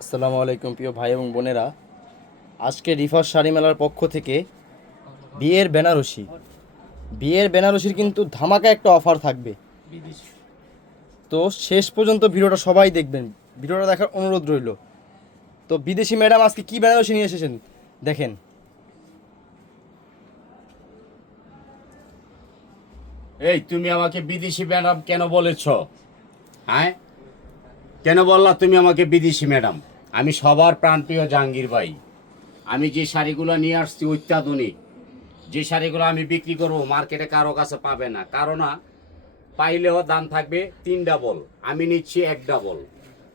আসসালামু আলাইকুম প্রিয় ভাই এবং বোনেরা। আজকে রিফার শাড়ি মেলার পক্ষ থেকে বিয়ের বেনারসির কিন্তু ধামাকা একটা অফার থাকবে। তো শেষ পর্যন্ত ভিডিওটা সবাই দেখবেন, ভিডিওটা দেখার অনুরোধ রইল। তো বিদেশি ম্যাডাম আজকে কি বেনারসি নিয়ে এসেছেন দেখেন। এই তুমি আমাকে বিদেশি ম্যাডাম কেন বলেছ? হ্যাঁ, কেন বললা তুমি আমাকে বিদেশি ম্যাডাম? আমি সবার প্রাণপ্রিয় জাহাঙ্গীর ভাই। আমি যে শাড়িগুলো নিয়ে আসছি অত্যাধুনিক, যে শাড়িগুলো আমি বিক্রি করবো মার্কেটে কারো কাছে পাবে না, কারণ না পাইলেও দাম থাকবে 3 ডাবল, আমি নিচ্ছি 1 ডাবল।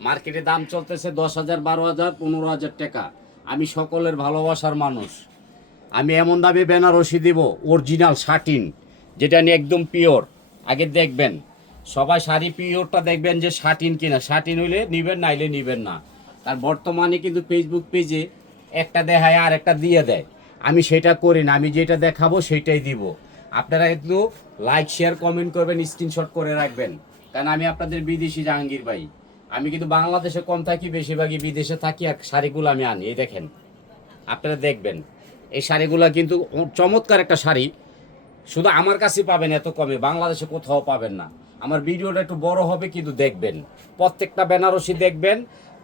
মার্কেটে দাম চলতেছে 10,000, 12,000, 15,000 টাকা। আমি সকলের ভালোবাসার মানুষ। আমি এমন দামে বেনারসি দিব, অরিজিনাল শাটিন, যেটা নিয়ে একদম পিওর। আগে দেখবেন সবাই শাড়ি পিওরটা দেখবেন যে শাটিন কিনা, শাটিন হইলে নিবেন, নাইলে নিবেন না। তার বর্তমানে কিন্তু ফেসবুক পেজে একটা দেখায় আর একটা দিয়ে দেয়। আমি সেটা করি না, আমি যেটা দেখাবো সেটাই দিব। আপনারা একটু লাইক, শেয়ার, কমেন্ট করবেন, স্ক্রিনশট করে রাখবেন, কারণ আমি আপনাদের বিদেশি জাহাঙ্গীর ভাই। আমি কিন্তু বাংলাদেশে কম থাকি, বেশিরভাগই বিদেশে থাকি, আর শাড়িগুলো আমি আনি। এই দেখেন, আপনারা দেখবেন এই শাড়িগুলো কিন্তু চমৎকার একটা শাড়ি। শুধু আমার কাছেই পাবেন এত কমে, বাংলাদেশে কোথাও পাবেন না। আমার ভিডিওটা একটু বড় হবে কিন্তু দেখবেন, প্রত্যেকটা বেনারসি দেখবেন,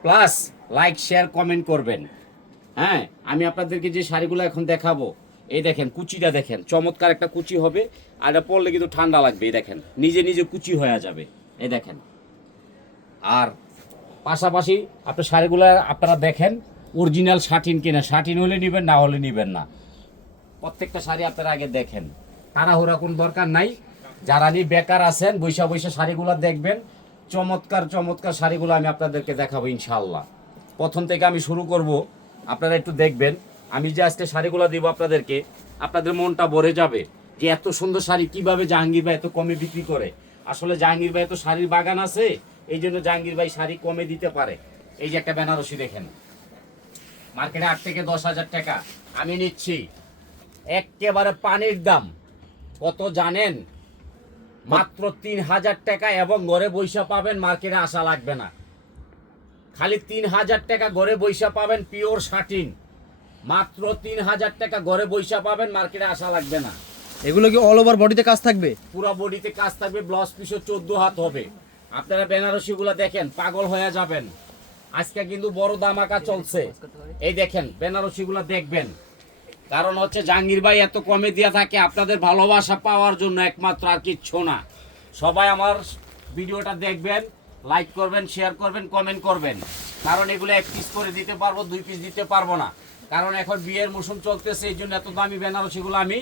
প্লাস লাইক, শেয়ার, কমেন্ট করবেন। হ্যাঁ, আমি আপনাদেরকে যে শাড়িগুলো এখন দেখাবো, এই দেখেন কুচিটা দেখেন, চমৎকার একটা কুচি হবে। আর এটা পরলে কিন্তু ঠান্ডা লাগবে, এই দেখেন নিজে নিজে কুচি হয়ে যাবে, এই দেখেন। আর পাশাপাশি আপনার শাড়িগুলো আপনারা দেখেন অরিজিনাল শাটিন কিনা, শাটিন হলে নেবেন, না হলে নেবেন না। প্রত্যেকটা শাড়ি আপনারা আগে দেখেন, তাড়াহুড়া কোনো দরকার নাই। যারা নিয়ে বেকার আছেন বৈশা বৈশা শাড়িগুলো দেখবেন, চমৎকার চমৎকার শাড়িগুলো আমি আপনাদেরকে দেখাবো ইনশাআল্লাহ। প্রথম থেকে আমি শুরু করব, আপনারা একটু দেখবেন। আমি যে আজকে শাড়িগুলো দিব আপনাদেরকে, আপনাদের মনটা ভরে যাবে যে এত সুন্দর শাড়ি কিভাবে জাহাঙ্গীর ভাই এত কমে বিক্রি করে। আসলে জাহাঙ্গীর ভাই এত শাড়ির বাগান আছে, এই জন্য জাহাঙ্গীর ভাই শাড়ি কমে দিতে পারে। এই যে একটা বেনারসি দেখেন, মার্কেটে 8 থেকে 10,000 টাকা, আমি নিচ্ছি একেবারে পানির দাম। কত জানেন? মাত্র 3,000 টাকা, এবং ঘরে বৈশা পাবেন, মার্কেটে আসা লাগবে না। খালি 3,000 টাকা ঘরে বৈশা পাবেন, পিওর শাটিন। মাত্র 3,000 টাকা ঘরে বৈশা পাবেন, মার্কেটে আসা লাগবে না। এগুলো কি অল ওভার বডিতে কাজ থাকবে? পুরো বডিতে কাজ থাকবে, ব্লাউজ পিসও 14 হাত হবে। আপনারা বেনারসিগুলো দেখেন, পাগল হয়ে যাবেন। আজকে কিন্তু বড় দামাকা চলছে। এই দেখেন বেনারসিগুলো দেখবেন, কারণ হচ্ছে জাহাঙ্গীর ভাই এত কমে দিয়ে থাকে আপনাদের ভালোবাসা পাওয়ার জন্য একমাত্র, আর কিচ্ছু না। সবাই আমার ভিডিওটা দেখবেন, লাইক করবেন, শেয়ার করবেন, কমেন্ট করবেন, কারণ এগুলো 1 পিস করে দিতে পারবো, 2 পিস দিতে পারবো না। কারণ এখন বিয়ের মৌসুম চলতেছে, এই জন্য এত দামি বেনারসিগুলো আমি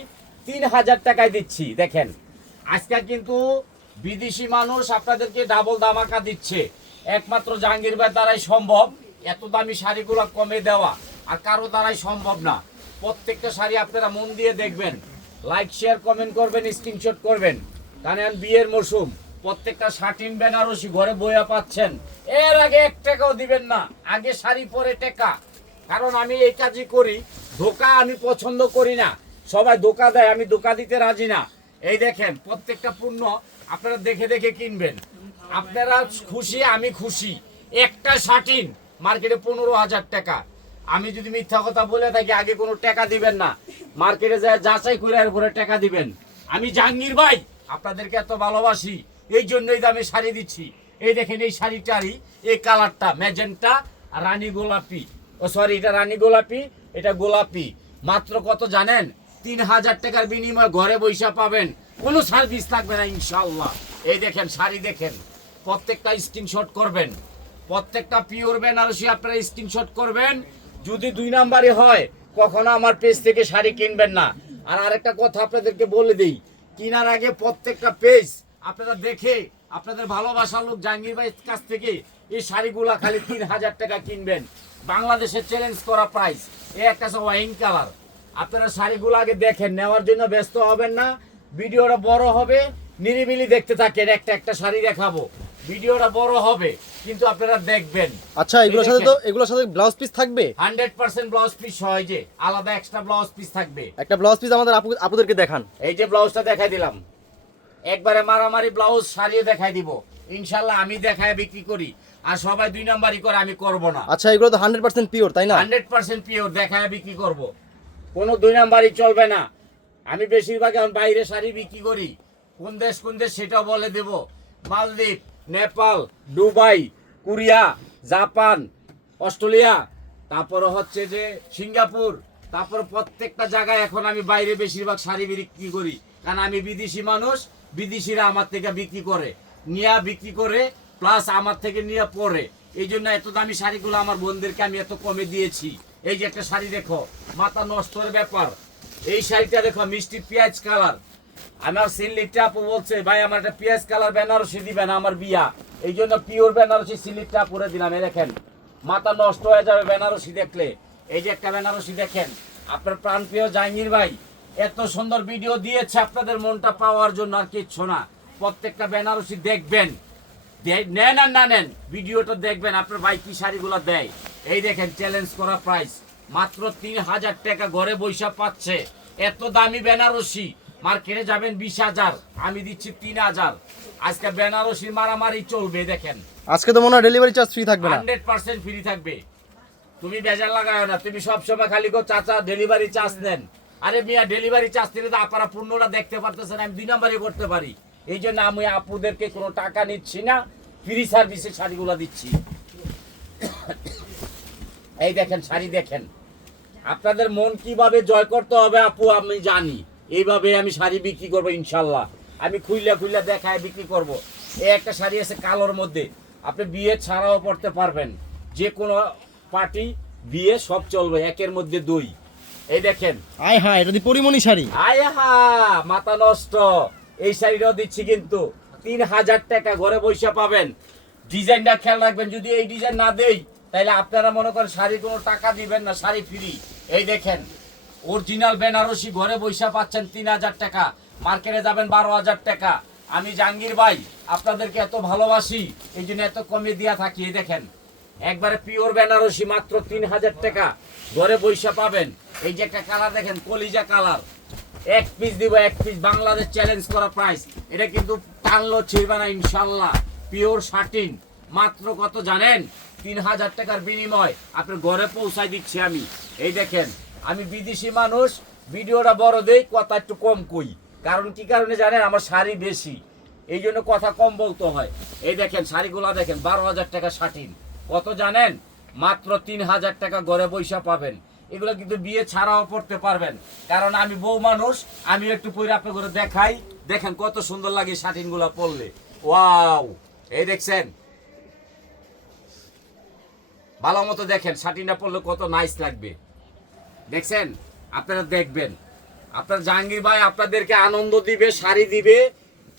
3,000 টাকায় দিচ্ছি। দেখেন আজকে কিন্তু বিদেশি মানুষ আপনাদেরকে ডাবল দামাকা দিচ্ছে, একমাত্র জাহাঙ্গীর ভাই দ্বারাই সম্ভব এত দামি শাড়িগুলো কমে দেওয়া, আর কারো দ্বারাই সম্ভব না। প্রত্যেকটা শাড়ি আপনারা মন দিয়ে দেখবেন, লাইক, শেয়ার, কমেন্ট করবেন, স্ক্রিনশট করবেন, কারণ বিয়ের মৌসুম। প্রত্যেকটা শাটিন বেনারসি ঘরে বইয়া পাচ্ছেন, এর আগে 1 টাকাও দিবেন না, আগে শাড়ি পরে টাকা। কারণ আমি এই কাজই করি, ধোকা আমি পছন্দ করি না। সবাই ধোকা দেয়, আমি ধোকা দিতে রাজি না। এই দেখেন প্রত্যেকটা পণ্য আপনারা দেখে দেখে কিনবেন, আপনারা খুশি, আমি খুশি। একটা শাটিন মার্কেটে 15,000 টাকা। আমি যদি মিথ্যা কথা বলে থাকি, আগে কোনো টাকা দিবেন না, মার্কেটে যায় যাচাই করে এরপরে টাকা দিবেন। আমি জাহাঙ্গীর ভাই আপনাদেরকে এত ভালোবাসি, এই জন্যই দামে শাড়ি দিচ্ছি। এই দেখেন এই শাড়িটারই এই কালারটা ম্যাজেন্টা, রানী গোলাপি, ও সরি এটা রানী গোলাপি, এটা গোলাপি। মাত্র কত জানেন? 3,000 টাকার বিনিময়ে ঘরে বৈশা পাবেন, কোনো সার্ভিস লাগবে না ইনশাআল্লাহ। এই দেখেন শাড়ি দেখেন, প্রত্যেকটা স্ক্রিনশট করবেন, প্রত্যেকটা পিওর বেনারসি আপনারা স্ক্রিনশট করবেন। যদি 2 নাম্বারই হয়, কখনো আমার পেজ থেকে শাড়ি কিনবেন না। আর আরেকটা কথা আপনাদেরকে বলে দিই, কেনার আগে প্রত্যেকটা পেজ আপনারা দেখে আপনাদের ভালোবাসার লোক জাহাঙ্গীর ভাইয়ের কাছ থেকে এই শাড়িগুলা খালি 3,000 টাকা কিনবেন। বাংলাদেশের চ্যালেঞ্জ করা প্রাইস। এই একটা ওয়াইন কালার। আপনারা শাড়িগুলো আগে দেখেন, নেওয়ার জন্য ব্যস্ত হবেন না। ভিডিওটা বড় হবে, নিরিবিলি দেখতে থাকেন, একটা একটা শাড়ি দেখাবো, ভিডিওটা বড় হবে কিন্তু আপনারা দেখবেন। আচ্ছা, এগুলোর সাথে ব্লাউজ পিস থাকবে? 100% ব্লাউজ পিস হয়, যে আলাদা এক্সট্রা ব্লাউজ পিস থাকবে। একটা ব্লাউজ পিস আমাদের আপুদেরকে দেখান। এই যে ব্লাউজটা দেখাই দিলাম, একবারে মারামারি ব্লাউজ সারিয়ে দেখাই দিব ইনশাল্লাহ। আমি দেখায় বিক্রি করি, আর সবাই 2 নাম্বারই করে, আমি করব না। আচ্ছা এগুলো তো 100% পিওর তাই না? 100% পিওর দেখায় বিক্রি করব, কোনো 2 নাম্বারই চলবে না। আমি বেশিরভাগ এখন বাইরে শাড়ি বিক্রি করি, কোন দেশ সেটাও বলে দেব। মালদ্বীপ, Nepal, Dubai, Korea, Japan, Australia, তারপরে হচ্ছে যে সিঙ্গাপুর, তারপর প্রত্যেকটা জায়গায় এখন আমি বাইরে বেশিরভাগ শাড়ি বিক্রি করি, কারণ আমি বিদেশি মানুষ। বিদেশিরা আমার থেকে বিক্রি করে, বিক্রি করে, প্লাস আমার থেকে নিয়ে পরে। এই জন্য এত দামি শাড়িগুলো আমার বোনদেরকে আমি এত কমে দিয়েছি। এই যে একটা শাড়ি দেখো, মাথা নষ্টর ব্যাপার। এই শাড়িটা দেখো, মিষ্টি পেঁয়াজ কালার। আমার সিলিপটা আপু বলছে, ভাই আমার একটা পেঁয়াজ কালার বেনারসি দিবেন, আমার বিয়া। এই জন্য পিওর বেনারসি সিলিপটা পরে দিলাম। এই দেখেন, মাথা নষ্ট হয়ে যাবে বেনারসি দেখলে। এই যে একটা বেনারসি দেখেন, আপনার প্রাণপ্রিয় জাহাঙ্গীর ভাই এত সুন্দর ভিডিও দিয়েছে আপনাদের মনটা পাওয়ার জন্য, আর কিচ্ছু না। প্রত্যেকটা বেনারসি দেখবেন, নেন আর না নেন, ভিডিওটা দেখবেন আপনার ভাই কি শাড়িগুলো দেয়। এই দেখেন, চ্যালেঞ্জ করা প্রাইস মাত্র 3000 টাকা, ঘরে বৈশা পাচ্ছে। এত দামি বেনারসি মার্কেটে যাবেন 20,000, আমি দিচ্ছি 3000। আজকে বেনারসির মারামারি চলবে। দেখেন, আজকে তো মনে হয় ডেলিভারি চার্জ ফ্রি থাকবে না? 100% ফ্রি থাকবে। তুমি বেজার লাগাও না, তুমি সবসময় খালি কো চাচা ডেলিভারি চার্জ নেন। আরে মিয়া, ডেলিভারি চার্জ দিলে তো আপনারা পূর্ণটা দেখতে পারতেছেন, আমি 2 নাম্বারই করতে পারি। এই জন্য আমি আপুদেরকে কোনো টাকা নিচ্ছি না, ফ্রি সার্ভিসে শাড়িগুলো দিচ্ছি। এই দেখেন শাড়ি দেখেন, আপনাদের মন কিভাবে জয় করতে হবে আপু আমি জানি। এইভাবে আমি শাড়ি বিক্রি করবো ইনশাল্লাহ। আমি খুইলা দেখায় বিক্রি করব। এই একটা শাড়ি আছে কালোর মধ্যে, আপনি বিয়ে ছাড়াও পড়তে পারবেন, যে কোনো পার্টি বিয়ে সব চলবে, একের মধ্যে 2। এই দেখেন, আয় হ্যাঁ, এটা দি পরিমণি শাড়ি। আয় হা, মাথা নষ্ট। এই শাড়িটাও দিচ্ছি কিন্তু 3000 টাকা, ঘরে বৈশা পাবেন। ডিজাইনটা খেয়াল রাখবেন, যদি এই ডিজাইন না দেই তাহলে আপনারা মনে করেন শাড়ি কোনো টাকা দিবেন না, শাড়ি ফ্রি। এই দেখেন, অরিজিনাল বেনারসি ঘরে বৈশা পাচ্ছেন 3000 টাকা, মার্কেটে যাবেন 12,000 টাকা। আমি জাহাঙ্গীর ভাই আপনাদেরকে এত ভালোবাসি, এই জন্য এত কমে দিয়া থাকি। এই দেখেন, একবারে পিওর বেনারসি মাত্র 3000 টাকা, ঘরে বৈশা পাবেন। এই যে একটা কালার দেখেন, কলিজা কালার, 1 পিস দিব, 1 পিস, বাংলাদেশ চ্যালেঞ্জ করা প্রাইস। এটা কিন্তু টানলো ছিড়বে না ইনশাল্লাহ। পিওর শার্টিন মাত্র কত জানেন? 3000 টাকার বিনিময় আপনার ঘরে পৌঁছায় দিচ্ছি আমি। এই দেখেন, আমি বিদেশি মানুষ, ভিডিওটা বড় দেই, কথা একটু কম কই। কারণ কি কারণে জানেন? আমার শাড়ি বেশি, এই জন্য কথা কম বলতে হয়। এই দেখেন শাড়িগুলো দেখেন, 12,000 টাকা শার্টিন। কত জানেন? মাত্র 3000 টাকা ঘরে বৈশা পাবেন। এগুলো কিন্তু বিয়ে ছাড়াও পড়তে পারবেন, কারণ আমি বউ মানুষ, আমি একটু পরে আপনার করে দেখাই। দেখেন কত সুন্দর লাগে শার্টিনগুলো পরলে। ওয়াও, এই দেখছেন, ভালো মতো দেখেন শার্টিনটা পরলে কত নাইস লাগবে। দেখছেন, আপনারা দেখবেন। আপনার জাহাঙ্গীর ভাই আপনাদেরকে আনন্দ দিবে, শাড়ি দিবে,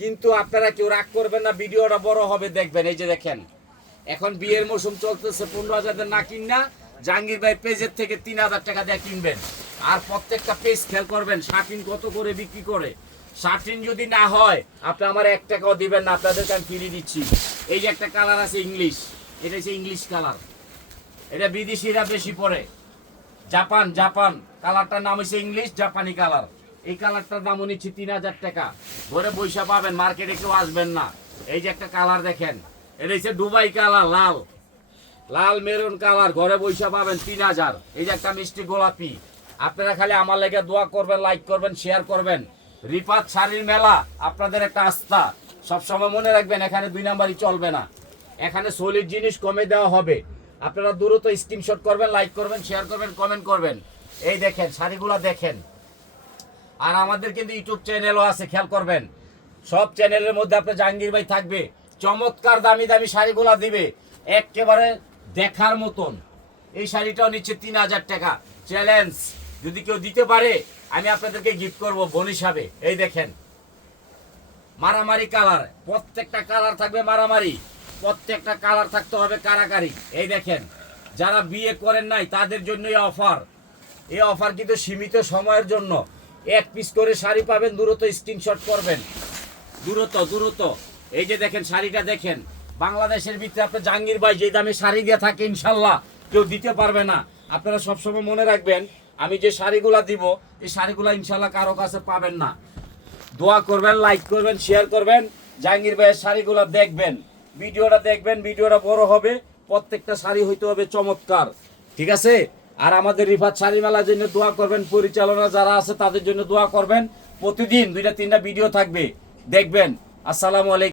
কিন্তু আপনারা কেউ রাগ করবেন না, ভিডিওটা বড় হবে দেখবেন। এই যে দেখেন, এখন বিয়ের মৌসুম চলতেছে, 15,000 না কিনা জাহাঙ্গীর ভাই পেজের থেকে 3000 টাকা দিয়ে কিনবেন। আর প্রত্যেকটা পেজ খেয়াল করবেন শার্টিন কত করে বিক্রি করে। শার্টিন যদি না হয় আপনি আমার 1 টাকাও দিবেন না, আপনাদেরকে আমি ফিরিয়ে দিচ্ছি। এই যে একটা কালার আছে ইংলিশ, এটা হচ্ছে ইংলিশ কালার, এটা বিদেশিরা বেশি পরে। জাপান কালারটার নাম হচ্ছে ইংলিশ জাপানি কালার। এই কালারটার দাম নিচ্ছি 3000 টাকা, ঘরে বৈশা পাবেন, মার্কেটে কেউ আসবেন না। এই যে একটা কালার দেখেন, এটা হচ্ছে দুবাই কালার, লাল মেরুন কালার, ঘরে বৈশা পাবেন 3000। এই যে একটা মিষ্টি গোলাপি। আপনারা খালি আমার লেগে দোয়া করবেন, লাইক করবেন, শেয়ার করবেন। রিপাত শাড়ির মেলা আপনাদের একটা আস্থা, সবসময় মনে রাখবেন, এখানে 2 নাম্বারই চলবে না, এখানে সলিড জিনিস কমে দেওয়া হবে। আপনারা দ্রুত স্ক্রিনশট করবেন, লাইক করবেন, শেয়ার করবেন, কমেন্ট করবেন। এই দেখেন শাড়িগুলো দেখেন। আর আমাদের কিন্তু ইউটিউব চ্যানেলও আছে, খেয়াল করবেন। সব চ্যানেলের মধ্যে আপনার জাহাঙ্গীর ভাই থাকবে, চমৎকার দামি দামি শাড়িগুলো দিবে, একেবারে দেখার মতন। এই শাড়িটাও নিচ্ছে 3000 টাকা, চ্যালেঞ্জ। যদি কেউ দিতে পারে আমি আপনাদেরকে গিফট করব বোন হিসাবে। এই দেখেন, মারামারি কালার, প্রত্যেকটা কালার থাকবে মারামারি, প্রত্যেকটা কালার থাকতে হবে কারাকারি। এই দেখেন, যারা বিয়ে করেন নাই তাদের জন্য এই অফার। এই অফার কিন্তু সীমিত সময়ের জন্য। 1 পিস করে শাড়ি পাবেন, দ্রুত স্ক্রিনশট করবেন, দ্রুত। এই যে দেখেন শাড়িটা দেখেন, বাংলাদেশের ভিতরে আপনার জাহাঙ্গীর ভাই যে দামে শাড়ি দিয়ে থাকে ইনশাল্লাহ কেউ দিতে পারবে না। আপনারা সবসময় মনে রাখবেন, আমি যে শাড়িগুলা দিব এই শাড়িগুলা ইনশাল্লাহ কারো কাছে পাবেন না। দোয়া করবেন, লাইক করবেন, শেয়ার করবেন, জাহাঙ্গীর ভাইয়ের শাড়িগুলো দেখবেন। ভিডিওটা দেখবেন, ভিডিওটা বড় হবে, প্রত্যেকটা শাড়ি হইতে হবে চমৎকার, ঠিক আছে? আর আমাদের রিফাত শাড়ি মেলার জন্য দোয়া করবেন, পরিচালনা যারা আছে তাদের জন্য দোয়া করবেন। প্রতিদিন 2টা 3টা ভিডিও থাকবে, দেখবেন। আসসালামু আলাইকুম।